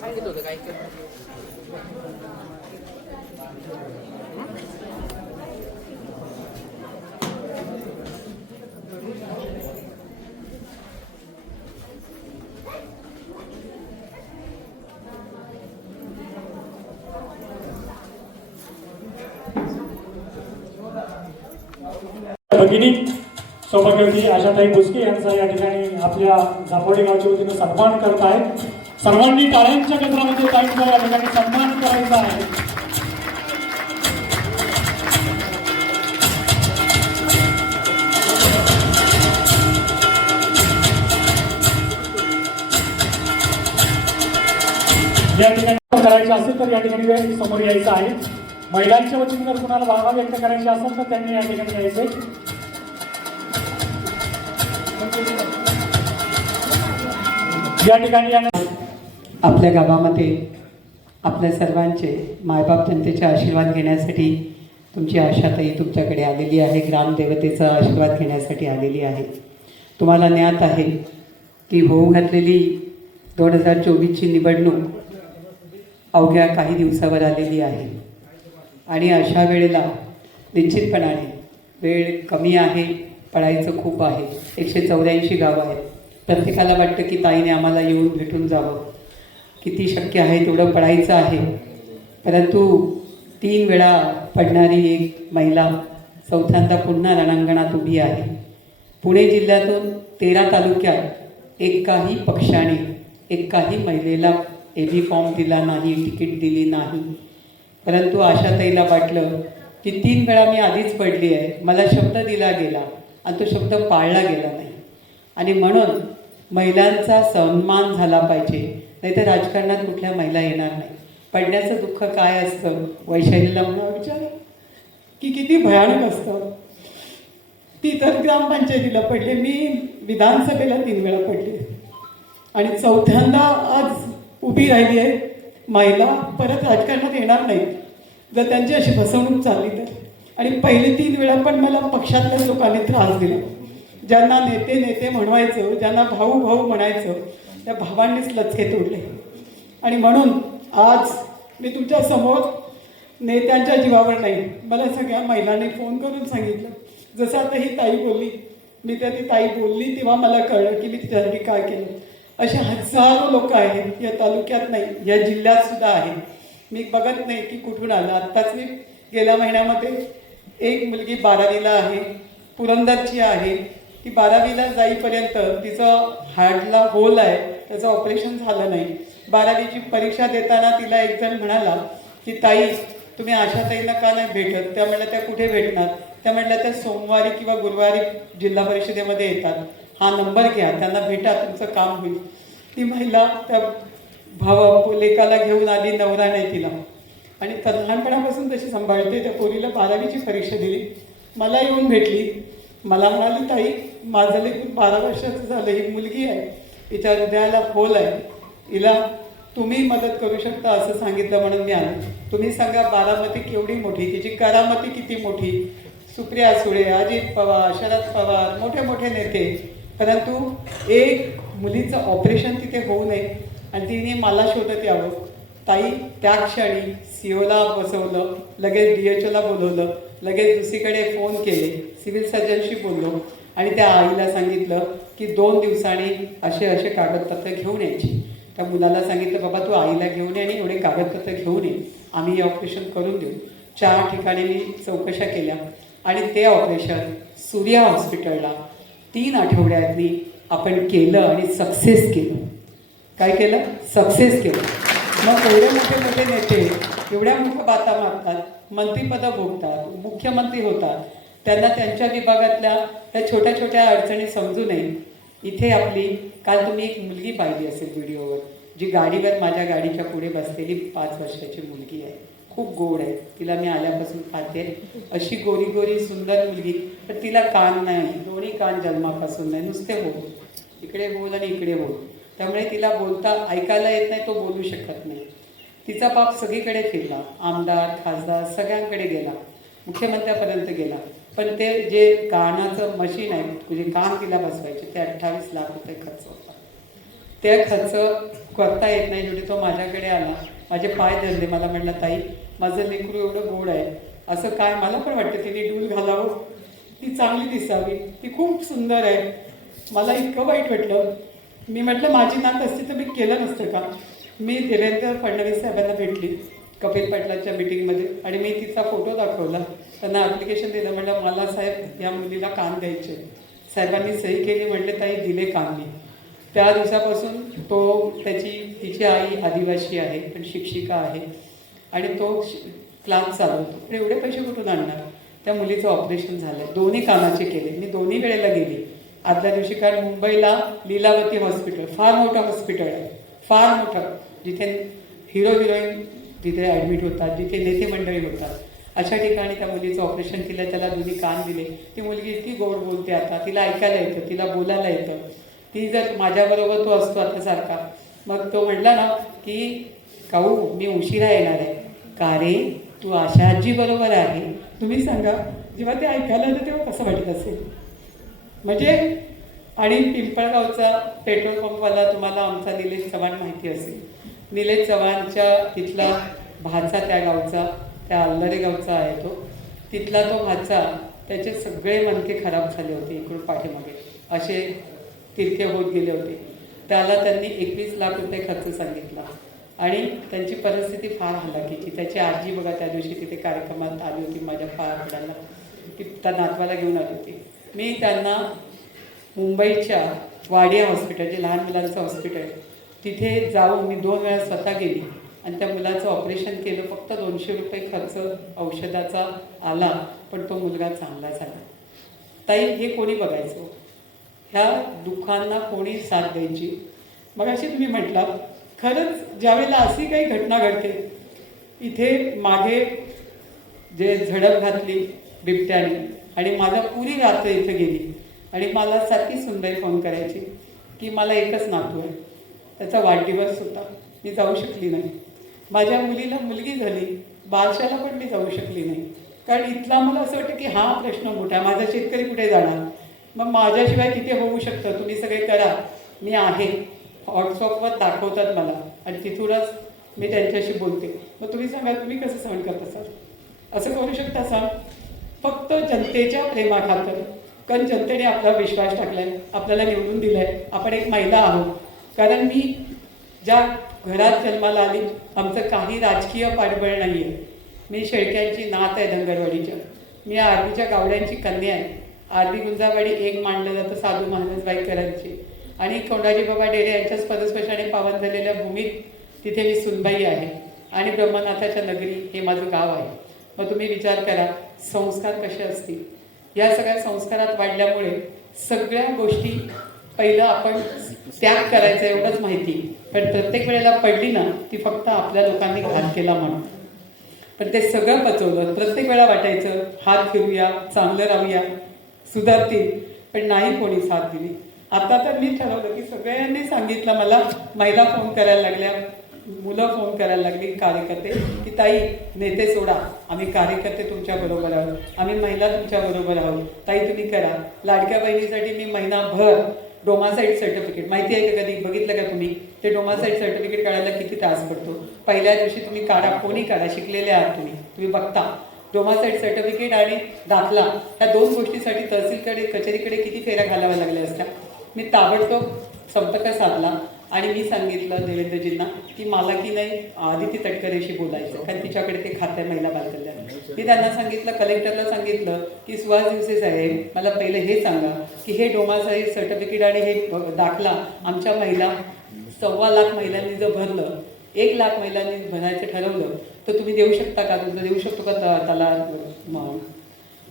सांगितलं होतं काय भगिनी सौभाग्यवती आशाताई बुचके यांचा या ठिकाणी आपल्या झापोडी गावच्या वतीनं सन्मान करत आहेत. सर्वांनी टाळ्यांच्या केंद्रामध्ये ताईंचा या ठिकाणी सन्मान करायचा आहे. या ठिकाणी करायचे असेल तर या ठिकाणी समोर यायचं आहे. महिलांच्या वतीने जर कुणाला भावना व्यक्त करायची असेल तर त्यांनी या ठिकाणी यायचे. या ठिकाणी आपल्या गावामध्ये आपल्या सर्वांचे मायबाप जनतेचे आशीर्वाद घेण्यासाठी तुमची आशाताई तुमच्याकडे आलेली आहे. ग्रामदेवतेचा आशीर्वाद घेण्यासाठी आलेली आहे. तुम्हाला ज्ञात आहे की होऊ घातलेली 2024ची निवडणूक अवघ्या काही दिवसावर आलेली आहे आणि अशा वेळेला निश्चितपणाने वेळ कमी आहे, पळायचं खूप आहे. 184 गावं आहेत. प्रत्येकाला वाटतं की ताईने आम्हाला येऊन भेटून जावं. किती शक्य आहे तेवढं पळायचं आहे. परंतु 3 वेळा पडणारी एक महिला चौथ्यांदा पुन्हा रणांगणात उभी आहे. पुणे जिल्ह्यातून 13 तालुक्यात एकाही पक्षाने एकाही महिलेला एबी फॉर्म दिला नाही, तिकीट दिली नाही. परंतु आशाताईला वाटलं की 3 वेळा मी आधीच पडली आहे, मला शब्द दिला गेला आणि तो शब्द पाळला गेला नाही आणि म्हणून महिलांचा सन्मान झाला पाहिजे. नाहीतर राजकारणात कुठल्या महिला येणार नाही. पडण्याचं दुःख काय असतं वैशालीला म्हणा विचार की किती भयानक असतं. ती तर ग्रामपंचायतीला पडले, मी विधानसभेला 3 वेळा पडले आणि चौथ्यांदा आज उभी राहिली आहे. महिला परत राजकारणात येणार नाहीत जर त्यांची अशी फसवणूक चालली तर. आणि पहिले 3 वेळा पण मला पक्षातल्या लोकांनी त्रास दिला. ज्यांना नेते नेते म्हणवायचं, ज्यांना भाऊ भाऊ म्हणायचं, त्या भावांनीच लचके तोडले. आणि म्हणून आज मी तुमच्या समोर नेत्यांच्या जीवावर नाही, मला सगळ्या महिलांनी फोन करून सांगितलं. जसं आता ही ताई बोलली, मी त्या ती ताई बोलली तेव्हा मला कळलं की मी तिच्यासाठी काय केलं. असे हजारो लोक आहेत या तालुक्यात नाही, या जिल्ह्यात सुद्धा आहेत. मी बघत नाही की कुठून आलं. आत्ताच मी गेल्या महिन्यामध्ये एक मुलगी 12वीला आहे, पुरंदरची आहे. ती 12वीला जाईपर्यंत तिचं हार्टला होल आहे, त्याचं ऑपरेशन झालं नाही. 12वीची परीक्षा देताना तिला एक जण म्हणाला की ताई तुम्ही आशाताईंना का नाही भेटत. त्या म्हणल्या त्या कुठे भेटणार. त्या म्हणल्या त्या सोमवारी किंवा गुरुवारी जिल्हा परिषदेमध्ये येतात, हा नंबर घ्या, त्यांना भेटा, तुमचं काम होईल. ती महिला त्या लेकाला घेऊन आली, नवरा नाही तिला, आणि तर लहानपणापासून तशी सांभाळते. त्या पोरीला 12वीची परीक्षा दिली, मला येऊन भेटली. मला म्हणाली ताई माझं लेकून 12 वर्षाचं झालं, ही मुलगी आहे, हिच्या हृदयाला खोल आहे, हिला तुम्ही मदत करू शकता असं सांगितलं म्हणून मी आले. तुम्ही सांगा बारामती केवढी मोठी, तिची करामती किती मोठी. सुप्रिया सुळे, अजित पवार, शरद पवार, मोठे मोठे नेते. परंतु एक मुलीचं ऑपरेशन तिथे होऊ नये आणि तिने मला शोधत यावं. ताई त्या क्षणी सीओला बसवलं, लगेच DHOला बोलवलं, लगेच दुसरीकडे फोन केले, सिव्हिल सर्जनशी बोललो आणि त्या आईला सांगितलं की 2 दिवसांनी असे असे कागदपत्र घेऊन यायची. त्या मुलाला सांगितलं बाबा तू आईला घेऊन ये आणि एवढे कागदपत्र घेऊन ये, आम्ही हे ऑपरेशन करून देऊ. 4 ठिकाणी मी चौकशा केल्या आणि ते ऑपरेशन सूर्या हॉस्पिटलला 3 आठवड्यांनी आपण केलं आणि सक्सेस केलं. काय केलं? सक्सेस केलं. मग एवढे मोठे मोठे नेते एवढ्या मोठ्या बाता मारतात, मंत्रिपदं भोगतात, मुख्यमंत्री होतात, त्यांना त्यांच्या विभागातल्या त्या छोट्या छोट्या अडचणी समजू नये. इथे आपली काल तुम्ही एक मुलगी पाहिली असेल व्हिडिओवर, जी गाडीवर माझ्या गाडीच्या पुढे बसलेली 5 वर्षाची मुलगी आहे. खूप गोड आहे, तिला मी आल्यापासून पाहते. अशी गोरी गोरी सुंदर मुलगी, पण तिला कान नाही, दोन्ही कान जन्मापासून नाही, नुसते बोल, इकडे बोल आणि इकडे बोल. त्यामुळे तिला बोलता ऐकायला येत नाही, तो बोलू शकत नाही. तिचा बाप सगळीकडे फिरला, आमदार खासदार सगळ्यांकडे गेला, मुख्यमंत्र्यापर्यंत गेला, पण ते जे कानाचं मशीन आहे म्हणजे कान तिला बसवायचे ते 28 लाख रुपये खर्च होता. ते खर्च करता येत नाही. शेवटी तो माझ्याकडे आला, माझे पाय धरले, मला म्हटलं ताई माझं लेकरू एवढं गोड आहे, असं काय, मला पण वाटतं तिने डूल घालावं, ती चांगली दिसावी, ती खूप सुंदर आहे. मला इतकं वाईट वाटलं. मी म्हटलं माझी नात असती तर मी केलं नसतं का. मी देवेंद्र फडणवीस साहेबांना भेटली कपिल पाटलाच्या मीटिंगमध्ये आणि मी तिचा फोटो दाखवला, त्यांना ॲप्लिकेशन दिलं. म्हटलं मला साहेब या मुलीला कान द्यायचे. साहेबांनी सही केली, म्हटले ताई दिले कान मी. त्या दिवसापासून तिची आई आदिवासी आहे पण शिक्षिका आहे आणि तो क्लास चालवतो. पण एवढे पैसे कुठून आणणार. त्या मुलीचं ऑपरेशन झालं, दोन्ही कानाचे केले. मी दोन्ही वेळेला गेली आदल्या दिवशी, कारण मुंबईला लीलावती हॉस्पिटल फार मोठं हॉस्पिटल आहे, फार मोठं, जिथे हिरो हिरोईन तिथे ॲडमिट होतात, जिथे नेते मंडळी होतात, अशा ठिकाणी त्या मुलीचं ऑपरेशन केलं. त्याला दोन्ही कान दिले. ती मुलगी इतकी गोड बोलते, आता तिला ऐकायला येतं, तिला बोलायला येतं. ती जर माझ्याबरोबर तो असतो आता सारखा, मग तो म्हटला ना की काऊ मी उशिरा येणार आहे, का रे तू आशा आजी बरोबर आहे. तुम्ही सांगा जेव्हा ते ऐकायला येतं तेव्हा कसं वाटत असेल. म्हणजे आणि पिंपळगावचा पेट्रोल पंपवाला तुम्हाला आमचा निलेश चव्हाण माहिती असेल. निलेश चव्हाणच्या तिथला भाचा, त्या गावचा, त्या आल्लारे गावचा आहे तो, तिथला तो भाचा, त्याचे सगळे मणके खराब झाले होते इकडून पाठीमागे, असे तिरके होत गेले होते. त्याला त्यांनी 21 लाख रुपये खर्च सांगितला आणि त्यांची परिस्थिती फार हलाखीची. त्याची आजी बघा त्या दिवशी तिथे कार्यक्रमात आली होती, माझ्या पाया पडायला, ती त्या नातवाला घेऊन आली होती. मी त्यांना मुंबईच्या वाडिया हॉस्पिटल, जे लहान मुलांचं हॉस्पिटल, तिथे जाऊन मी 2 वेळा स्वतः गेली आणि त्या मुलाचं ऑपरेशन केलं. फक्त 200 रुपये खर्च औषधाचा आला, पण तो मुलगा चांगला झाला. ताई हे कोणी बघायचं, ह्या दुःखांना कोणी साथ द्यायची. मग अशी तुम्ही म्हटलं, खरंच ज्यावेळेला अशी काही घटना घडते, इथे मागे जे झडप घातली बिबट्याने आणि माझा पुरी रात्र इथे गेली आणि मला सारखी सुंदर फोन करायची की मला एकच नातू आहे, त्याचा वाढदिवस होता, मी जाऊ शकली नाही. माझ्या मुलीला मुलगी झाली, बारशाला पण मी जाऊ शकली नाही, कारण इथला मला असं वाटतं की हा प्रश्न मोठा आहे, माझा शेतकरी कुठे जाणार. मग माझ्याशिवाय किती होऊ शकतं, तुम्ही सगळे करा, मी आहे. व्हॉट्सअपवर दाखवतात मला आणि तिथूनच मी त्यांच्याशी बोलते. मग तुम्ही सांगा तुम्ही कसं सहन करता सर, असं करू शकता सर. फक्त जनतेच्या प्रेमाखातर, कारण जनतेने आपला विश्वास टाकलाय, आपल्याला निवडून दिलाय, आपण एक महिला आहोत. कारण मी ज्या घरात जन्माला आली, आमचं काही राजकीय पाठबळ नाही आहे. मी शेळक्यांची नात आहे धनगरवाडीच्या, मी आरबीच्या गावड्यांची कन्या आहे. आरबी गुंजावाडी एक मांडलं जातं साधू महाराज बाईकरांची आणि कोंडाजी बाबा डेरे यांच्याच पदस्पर्शाने पावन झालेल्या भूमीत तिथे मी सुनबाई आहे आणि ब्रह्मनाथाच्या नगरी हे माझं गाव आहे. मग तुम्ही विचार करा संस्कार कसे असतील. या सगळ्या संस्कारात वाढल्यामुळे सगळ्या गोष्टी पहिलं आपण त्याग करायचं एवढंच माहिती, पण प्रत्येक वेळेला पडली ना ती फक्त आपल्या लोकांनी घात केला म्हणून. पण ते सगळं पचवलं. प्रत्येक वेळा वाटायचं हात फिरूया, चांगलं राहूया, सुधारतील, पण नाही कोणी साथ दिली. आता तर मी ठरवलं की सगळ्यांनी सांगितलं, मला महिला फोन करायला लागल्या, मुलं फोन करायला लागली, कार्यकर्ते, की ताई नेते सोडा, आम्ही कार्यकर्ते तुमच्या बरोबर आहोत, आम्ही महिला तुमच्या बरोबर आहोत, ताई तुम्ही करा. लाडक्या बहिणीसाठी मी महिनाभर डोमासाईड सर्टिफिकेट, माहिती आहे का, कधी बघितलं का तुम्ही ते डोमासाईड सर्टिफिकेट काढायला किती त्रास पडतो. पहिल्या दिवशी तुम्ही काढा, कोणी काढा, शिकलेले आहात तुम्ही बघता. डोमासाईड सर्टिफिकेट आणि दाखला ह्या 2 गोष्टीसाठी तहसीलकडे कचेरीकडे किती फेऱ्या घालाव्या लागल्या असत्या. मी ताबडतोब संपर्क साधला आणि मी सांगितलं देवेंद्रजींना की मला की नाही आदिती तटकरेशी बोलायचं, कारण तिच्याकडे ते खातं आहे महिला बालकल्याण. मी त्यांना सांगितलं, कलेक्टरला सांगितलं की सुहास दिवसे साहेब, मला पहिले हे सांगा की हे डोमासाईड सर्टिफिकेट आणि हे दाखला आमच्या महिला 1.25 लाख महिलांनी जर भरलं, 1 लाख महिलांनी भरायचं ठरवलं तर तुम्ही देऊ शकता का? तुमचं देऊ शकतो का त्याला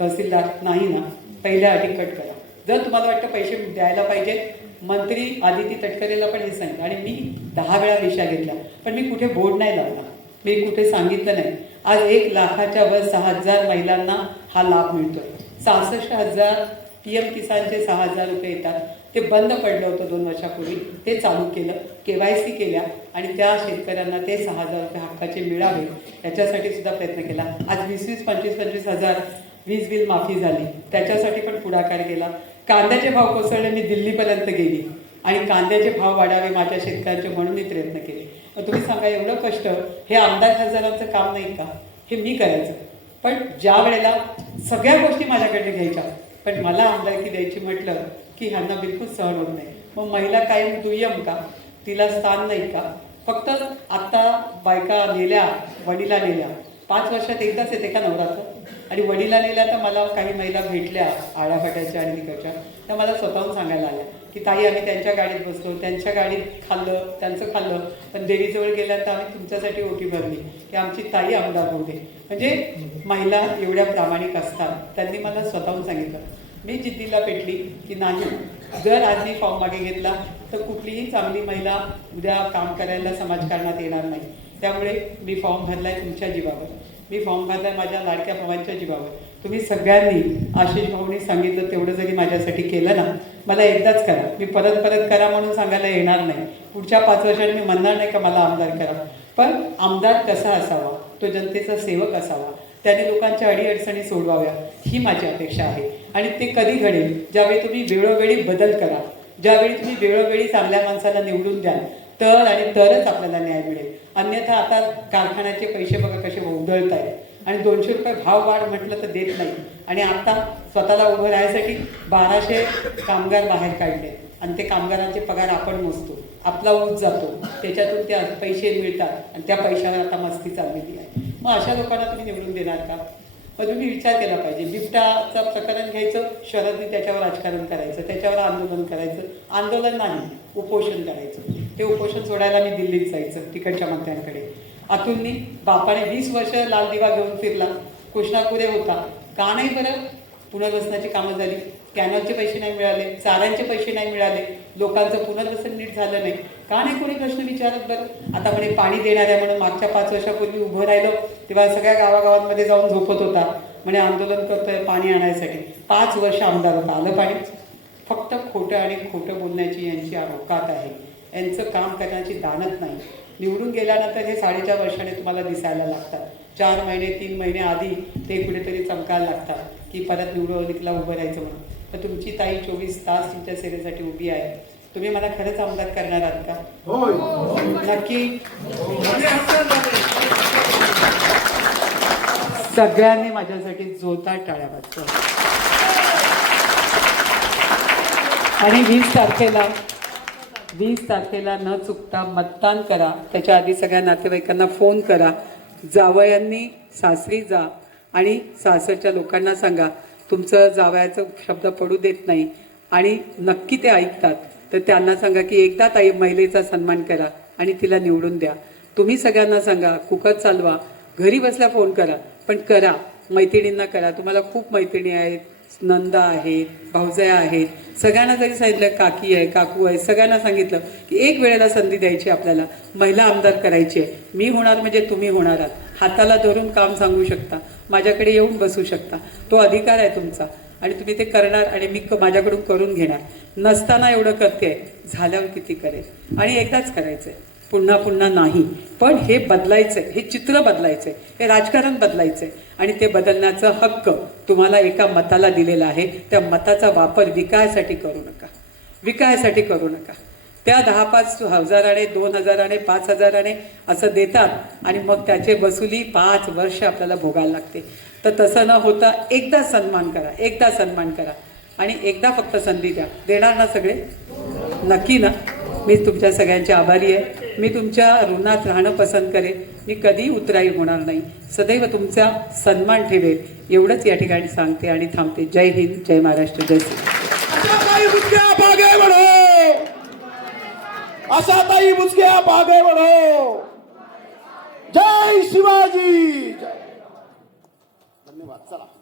तहसीलदार? नाही ना. पहिल्या अटी कट करा. जर तुम्हाला वाटतं पैसे द्यायला पाहिजे, मंत्री आदिती तटकरेला पण हे सांगितलं आणि मी 10 वेळा विषय घेतला, पण मी कुठे बोर्ड नाही लावला, मी कुठे सांगितलं नाही. आज 1 लाखाच्या वर 6,000 महिलांना हा लाभ मिळतो. 66,000 PM किसानचे 6,000 रुपये येतात. ते बंद पडलं होतं 2 वर्षापूर्वी, ते चालू केलं, KYC केल्या आणि त्या शेतकऱ्यांना ते 6,000 रुपये हक्काचे मिळावे याच्यासाठी सुद्धा प्रयत्न केला. आज 20-20, 25-25 हजार वीज बिल माफी झाली, त्याच्यासाठी पण पुढाकार केला. कांद्याचे भाव कोसळले, मी दिल्लीपर्यंत गेली आणि कांद्याचे भाव वाढावे माझ्या शेतकऱ्यांचे म्हणून मी प्रयत्न केले. तुम्ही सांगा, एवढं कष्ट हे आमदार खासदारांचं काम नाही का? हे मी करायचं. पण ज्या वेळेला सगळ्या गोष्टी माझ्याकडे घ्यायच्या, पण मला आमदारकी द्यायची म्हटलं की ह्यांना बिलकुल सहन होत नाही. मग महिला काय दुय्यम का? तिला स्थान नाही का? फक्त आत्ता बायका नेल्या, वडीला नेल्या, 5 वर्षात एकदाच येते का नवरात्र? आणि वडीला नेल्या तर मला काही महिला भेटल्या आळाफाट्याच्या आणि तिकडच्या, त्या मला स्वतःहून सांगायला आल्या की ताई, आम्ही त्यांच्या गाडीत बसलो, त्यांच्या गाडीत खाल्लं, त्यांचं खाल्लं, पण देवीजवळ गेल्या तर आम्ही तुमच्यासाठी ओटी भरली की आमची ताई आमदार होऊ दे. म्हणजे महिला एवढ्या प्रामाणिक असतात. त्यांनी मला स्वतःहून सांगितलं. मी जिद्दीला पेटली की नाही, जर आज मी फॉर्म मागे घेतला तर कुठलीही चांगली महिला उद्या काम करायला समाजकारणात येणार नाही. त्यामुळे मी फॉर्म भरलाय तुमच्या जीवावर, मी फॉर्म भरलाय माझ्या लाडक्या भावांच्या जीवावर. तुम्ही सगळ्यांनी, आशिष भाऊनी सांगितलं तेवढं जरी माझ्यासाठी केलं ना, मला एकदाच करा. मी परत परत करा म्हणून सांगायला येणार नाही. पुढच्या 5 वर्षांनी मी म्हणणार नाही का मला आमदार करा. पण आमदार कसा असावा, तो जनतेचा सेवक असावा, त्याने लोकांच्या अडीअडचणी सोडवाव्या, ही माझी अपेक्षा आहे. आणि ते कधी घडेल? ज्यावेळी तुम्ही वेळोवेळी बदल करा, ज्यावेळी तुम्ही वेळोवेळी चांगल्या माणसाला निवडून द्याल, तर आणि तरच आपल्याला न्याय मिळेल. अन्यथा आता कारखान्याचे पैसे बघा कसे उधळत आहेत आणि 200 रुपये भाव वाढ म्हटलं तर देत नाही. आणि आता स्वतःला उभं राहण्यासाठी 1200 कामगार बाहेर काढले आणि ते कामगारांचे पगार आपण मोजतो, आपला ऊस जातो, त्याच्यातून ते पैसे मिळतात आणि त्या पैशावर आता मस्ती चाललेली आहे. मग अशा लोकांना तुम्ही निवडून देणार का? मग तुम्ही विचार केला पाहिजे. बिबटाचं प्रकरण घ्यायचं, शरदने त्याच्यावर राजकारण करायचं, त्याच्यावर आंदोलन करायचं. आंदोलन नाही, उपोषण करायचं. ते उपोषण सोडायला मी दिल्लीत जायचं तिकडच्या मंत्र्यांकडे. अतुलनी बापाने 20 वर्ष लाल दिवा घेऊन फिरला, कृष्णापुरे होता, का नाही बरं? पुनर्वसनाची कामं झाली, कॅनलचे पैसे नाही मिळाले, चाऱ्यांचे पैसे नाही मिळाले, लोकांचं पुनर्वसन नीट झालं नाही, का नाही कोणी प्रश्न विचारत बरं? आता म्हणे पाणी देणार आहे म्हणून मागच्या 5 वर्षापूर्वी उभं राहिलं तेव्हा सगळ्या गावागावांमध्ये जाऊन झोपत होता, म्हणे आंदोलन करतोय पाणी आणायसाठी. 5 वर्ष आमदार होता, आलं पाणी? फक्त खोटं आणि खोटं बोलण्याची यांची अवकात आहे, यांचं काम करण्याची दानत नाही. निवडून गेल्यानंतर हे 4.5 वर्षाने तुम्हाला दिसायला लागतात. 4 महिने 3 महिने आधी ते कुठेतरी चमकायला लागतात की परत निवडणुकीला उभं राहायचं म्हणून. तर तुमची ताई 24 तास तुमच्या सेवेसाठी उभी आहे. तुम्ही मला खरंच आमदार करणार आहात का? नक्की. सगळ्यांनी माझ्यासाठी जोरदार टाळ्या वाजवा. आणि 20 तारखेला न चुकता मतदान करा. त्याच्या आधी सगळ्या नातेवाईकांना फोन करा. जावयांनी सासरी जा आणि सासरच्या लोकांना सांगा तुमचं जावयाचं शब्द पडू देत नाही आणि नक्की ते ऐकतात तर त्यांना सांगा की एकदा ताई महिलेचा सन्मान करा आणि तिला निवडून द्या. तुम्ही सगळ्यांना सांगा कुकर चालवा, घरी बसल्या फोन करा, पण करा. मैत्रिणींना करा. तुम्हाला खूप मैत्रिणी आहेत, नंदा आहेत, भाऊजया आहेत. सगळ्यांना जरी सांगितलं, काकी आहे, काकू आहे, सगळ्यांना सांगितलं की एक वेळेला संधी द्यायची आपल्याला, महिला आमदार करायची आहे. मी होणार म्हणजे तुम्ही होणार आहात. हाताला धरून काम सांगू शकता, माझ्याकडे येऊन बसू शकता, तो अधिकार आहे तुमचा आणि तुम्ही ते करणार आणि मी माझ्याकडून करून घेणार. नसताना एवढं करते, झाल्यावर किती करेल. आणि एकदाच करायचंय, पुन्हा पुन्हा नाही. पण हे बदलायचंय, हे चित्र बदलायचंय, हे राजकारण बदलायचंय आणि ते बदलण्याचा हक्क तुम्हाला एका मताला दिलेला आहे. त्या मताचा वापर विकायासाठी करू नका, विकायासाठी करू नका. त्या 10-5 हजाराने, 2,000ने, 5,000ने असं देतात आणि मग त्याचे वसुली 5 वर्ष आपल्याला भोगायला लागते. तर तसं न होता एकदा सन्मान करा, एकदा सन्मान करा आणि एकदा फक्त संधी द्या. देणार ना सगळे? नक्की ना? मी तुमच्या सगळ्यांची आभारी आहे. मी तुमच्या ऋणात राहणं पसंत करेन. मी कधीही उतराई होणार नाही. सदैव तुमचा सन्मान ठेवेल एवढंच या ठिकाणी सांगते आणि थांबते. जय हिंद, जय महाराष्ट्र, जय श्री. आशाताई बुचके आप आगे बढ़ो, आशाताई बुचके आप आगे बढ़ो. जय शिवाजी. धन्यवाद. चला.